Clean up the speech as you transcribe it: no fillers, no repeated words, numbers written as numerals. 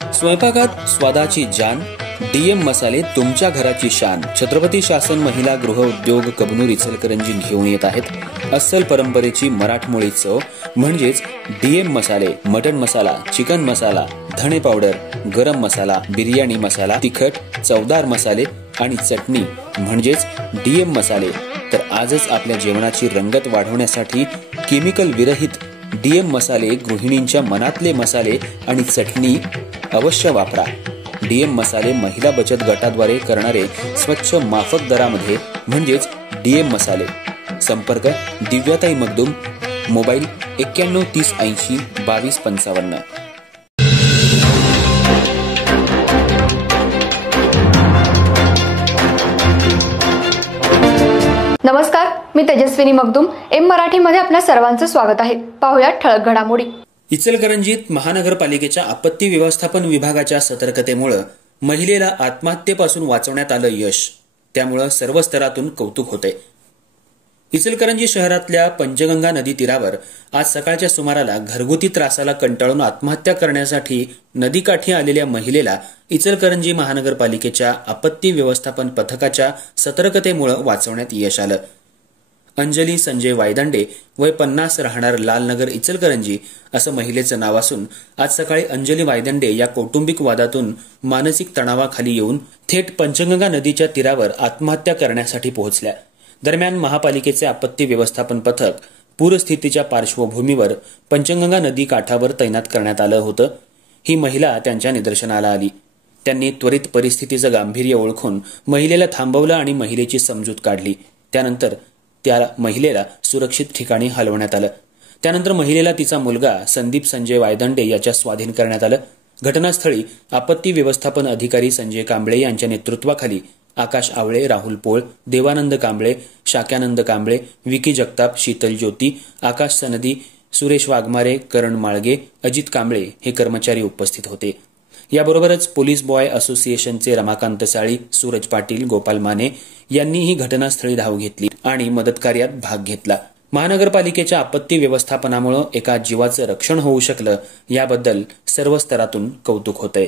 स्वयंपाकात स्वादाची जान, डीएम मसाले तुमच्या घराची शान. छत्रपती शासन महिला गृह उद्योग कबनूर इचलकरंजी घेऊन येत आहेत अस्सल परंपरेची मराठमोळी चव म्हणजेच डीएम मसाले. मटन मसाला, चिकन मसाला, धणे पावडर, गरम मसाला, बिर्याणी मसाला, तिखट चवदार मसाले आणि चटणी म्हणजेच डीएम मसाले. तर आजच आपल्या जेवणाची रंगत वाढवण्यासाठी केमिकल विरहित डीएम मसाले, गृहिणींच्या मनातले मसाले आणि चटणी अवश्य वापरा. डीएम मसाले महिला बचत गटाद्वारे करणारे स्वच्छ माफक दरामध्ये म्हणजेच डीएम मसाले. संपर्क दिव्याताई मगदूम, मोबाईल 91 30 80 22 55. नमस्कार, मी तेजस्विनी मगदूम. एम मराठीमध्ये आपल्या सर्वांचं स्वागत आहे. पाहूया ठळक घडामोडी. इचलकरंजीत महानगरपालिकेच्या आपत्ती व्यवस्थापन विभागाच्या सतर्कतेमुळे महिलेला आत्महत्येपासून वाचवण्यात आलं यश. त्यामुळे सर्व स्तरातून कौतुक होते. इचलकरंजी शहरातल्या पंचगंगा नदी तीरावर आज सकाळच्या सुमाराला घरगुती त्रासाला कंटाळून आत्महत्या करण्यासाठी नदीकाठी आलेल्या महिलेला इचलकरंजी महानगरपालिकेच्या आपत्ती व्यवस्थापन पथकाच्या सतर्कतेमुळे वाचवण्यात यश आलं. अंजली संजय वायदांडे, वय 50, राहणार लालनगर इचलकरंजी असं महिलेचं नाव असून आज सकाळी अंजली वायदांडे या कौटुंबिक वादातून मानसिक तणावाखाली येऊन थेट पंचगंगा नदीच्या तीरावर आत्महत्या करण्यासाठी पोहोचल्या. दरम्यान महापालिकेचे आपत्ती व्यवस्थापन पथक पूरस्थितीच्या पार्श्वभूमीवर पंचगंगा नदी काठावर तैनात करण्यात आलं होतं. ही महिला त्यांच्या निदर्शनाला आली. त्यांनी त्वरित परिस्थितीचं गांभीर्य ओळखून महिलेला थांबवलं आणि महिलेची समजूत काढली. त्यानंतर त्या महिलेला सुरक्षित ठिकाणी हलवण्यात आलं. त्यानंतर महिलेला तिचा मुलगा संदीप संजय वायदंडे याच्या स्वाधीन करण्यात आलं. घटनास्थळी आपत्ती व्यवस्थापन अधिकारी संजय कांबळे यांच्या नेतृत्वाखाली आकाश आवळे, राहुल पोळ, देवानंद कांबळे, शाक्यानंद कांबळे, विकी जगताप, शीतल ज्योती, आकाश सनदी, सुरेश वाघमारे, करण माळगे, अजित कांबळे हे कर्मचारी उपस्थित होते. याबरोबरच पोलीस बॉय असोसिएशनचे रमाकांत साळी, सूरज पाटील, गोपाल माने यांनीही घटनास्थळी धाव घेतली आणि मदतकार्यात भाग घेतला. महानगरपालिकेच्या आपत्ती व्यवस्थापनामुळे एका जीवाचं रक्षण होऊ शकलं, याबद्दल सर्व स्तरातून कौतुक होतंय.